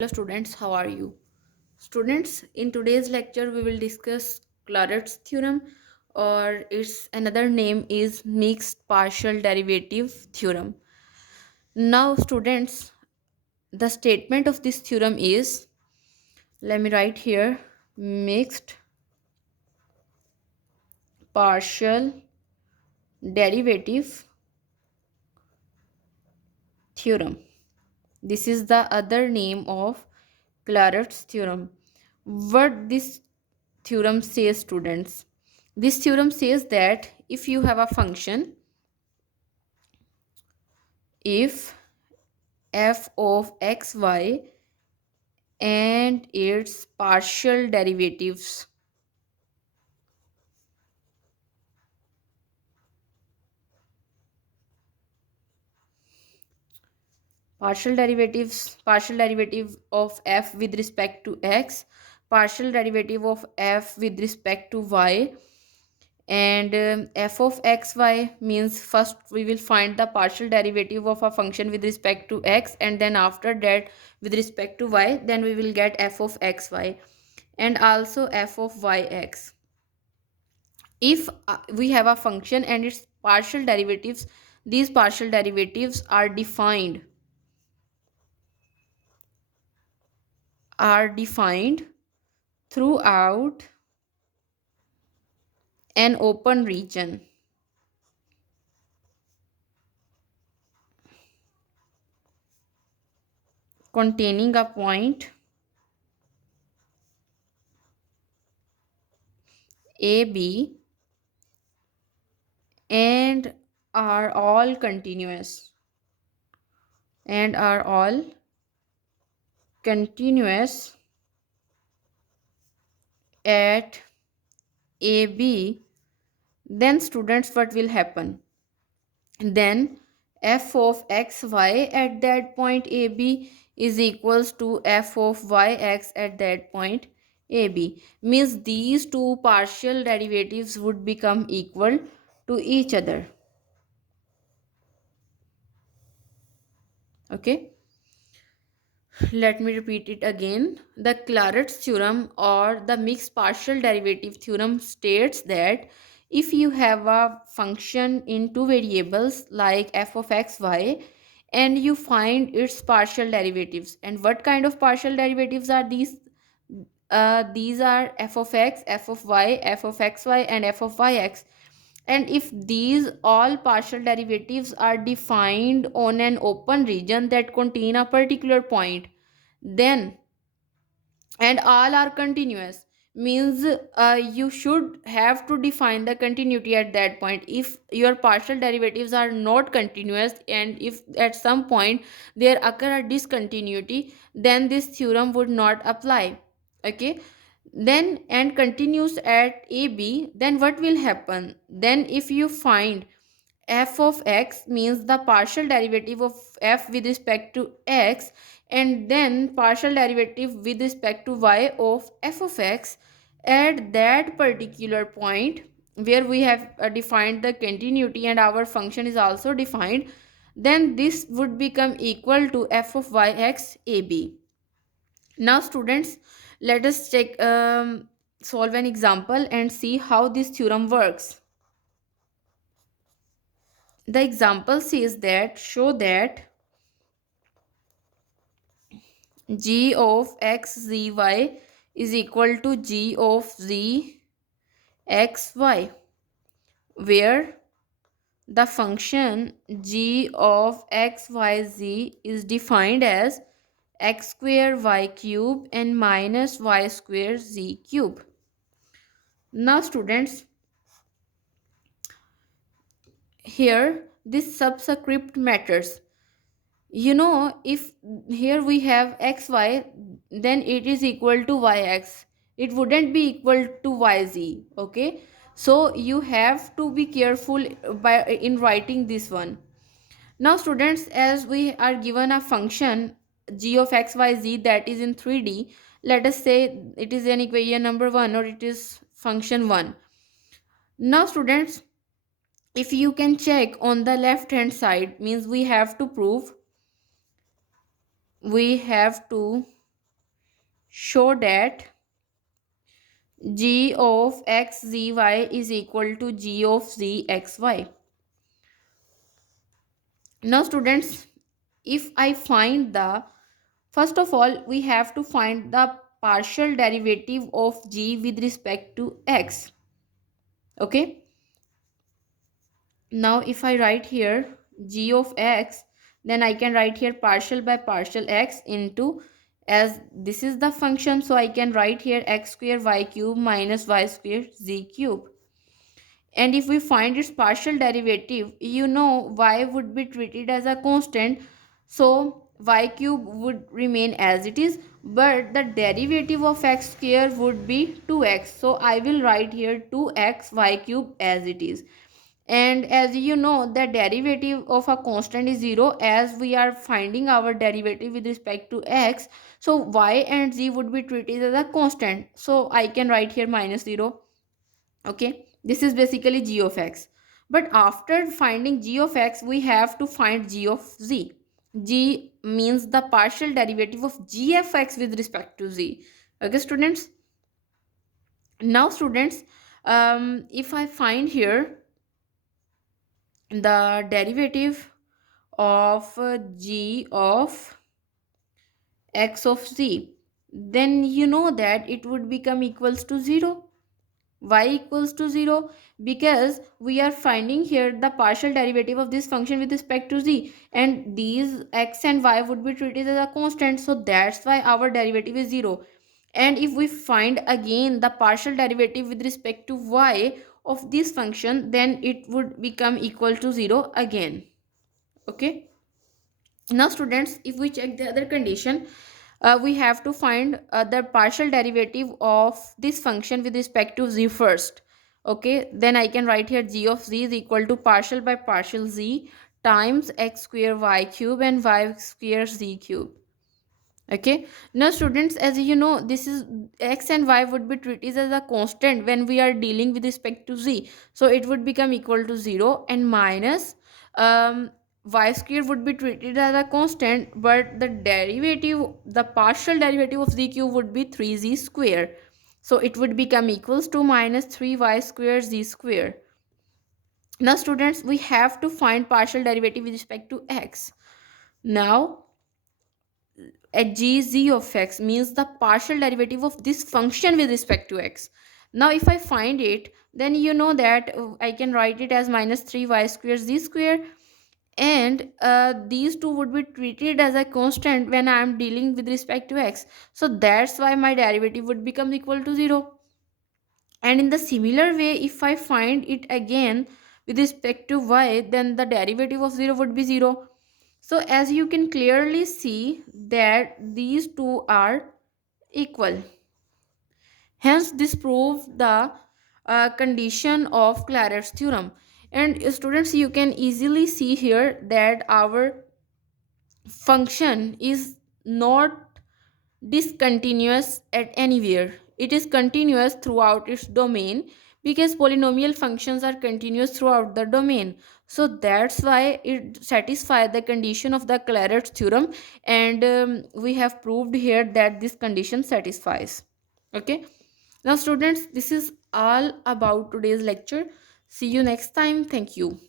Hello students, how are you? Students, in today's lecture we will discuss Clairaut's theorem, or its another name is mixed partial derivative theorem. Now students, the statement of this theorem is, let me write here, mixed partial derivative theorem. This is the other name of Clairaut's theorem. What this theorem says, students? This theorem says that if you have a function, if f of xy and its partial derivative of f with respect to x, partial derivative of f with respect to y, and f of xy means first we will find the partial derivative of a function with respect to x, and then after that with respect to y, then we will get f of xy and also f of yx. If we have a function and its partial derivatives, these partial derivatives are defined throughout an open region containing a point a b and are all continuous and are all continuous at ab. Then students, what will happen? Then f of xy at that point AB is equals to f of yx at that point AB. Means these two partial derivatives would become equal to each other. Okay. Let me repeat it again. The Clairaut's theorem, or the mixed partial derivative theorem, states that if you have a function in two variables like f of x, y, and you find its partial derivatives, and what kind of partial derivatives are these? These are f of x, f of y, f of xy, and f of yx. And if these all partial derivatives are defined on an open region that contain a particular point, then and all are continuous, means you should have to define the continuity at that point. If your partial derivatives are not continuous and if at some point there occur a discontinuity, then this theorem would not apply. Okay. Then and continues at AB, then what will happen? Then if you find f of x, means the partial derivative of f with respect to x, and then partial derivative with respect to y of f of x at that particular point where we have defined the continuity and our function is also defined, then this would become equal to f of yx ab. Now students, let us check solve an example and see how this theorem works. The example says that show that g of x z y is equal to g of z x y, where the function g of x y z is defined as x square y cube and minus y square z cube. Now students, here this subscript matters. If here we have xy, then it is equal to yx, it wouldn't be equal to yz. Okay, so you have to be careful by in writing this one. Now students, as we are given a function g of xyz that is in 3D, let us say it is an equation number 1 or it is function 1. Now students, if you can check on the left hand side, means we have to show that g of x z y is equal to g of z x y. Now students, if I find the, first of all we have to find the partial derivative of g with respect to x. Okay, now if I write here g of x, then I can write here partial by partial x into, as this is the function, so I can write here x square y cube minus y square z cube. And if we find its partial derivative, you know y would be treated as a constant, so y cube would remain as it is, but the derivative of x square would be 2x, so I will write here 2x y cube as it is. And as you know, the derivative of a constant is 0, as we are finding our derivative with respect to x, so y and z would be treated as a constant, so I can write here minus 0. Okay, this is basically g of x. But after finding g of x, we have to find g of z. G means the partial derivative of g of x with respect to z. Okay students, now students, if I find here the derivative of g of x of z, then you know that it would become equals to 0. Y equals to 0, because we are finding here the partial derivative of this function with respect to z, and these x and y would be treated as a constant, so that's why our derivative is 0. And if we find again the partial derivative with respect to y of this function, then it would become equal to 0 again. Okay, now students, if we check the other condition, we have to find the partial derivative of this function with respect to z first. Okay, then I can write here g of z is equal to partial by partial z times x square y cube and y square z cube. Okay, now students, as you know, this is x and y would be treated as a constant when we are dealing with respect to z, so it would become equal to 0, and minus y square would be treated as a constant, but the derivative, the partial derivative of z cube would be 3z square, so it would become equals to minus 3y square z square. Now students, we have to find partial derivative with respect to x. Now at g of x means the partial derivative of this function with respect to x. Now if I find it, then you know that I can write it as minus 3y square z square, and these two would be treated as a constant when I am dealing with respect to x, so that's why my derivative would become equal to 0. And in the similar way, if I find it again with respect to y, then the derivative of 0 would be 0. So as you can clearly see that these two are equal. Hence this proves the condition of Clairaut's theorem. And students, you can easily see here that our function is not discontinuous at anywhere. It is continuous throughout its domain, because polynomial functions are continuous throughout the domain. So that's why it satisfies the condition of the Clairaut's theorem, and we have proved here that this condition satisfies. Okay. Now students, this is all about today's lecture. See you next time. Thank you.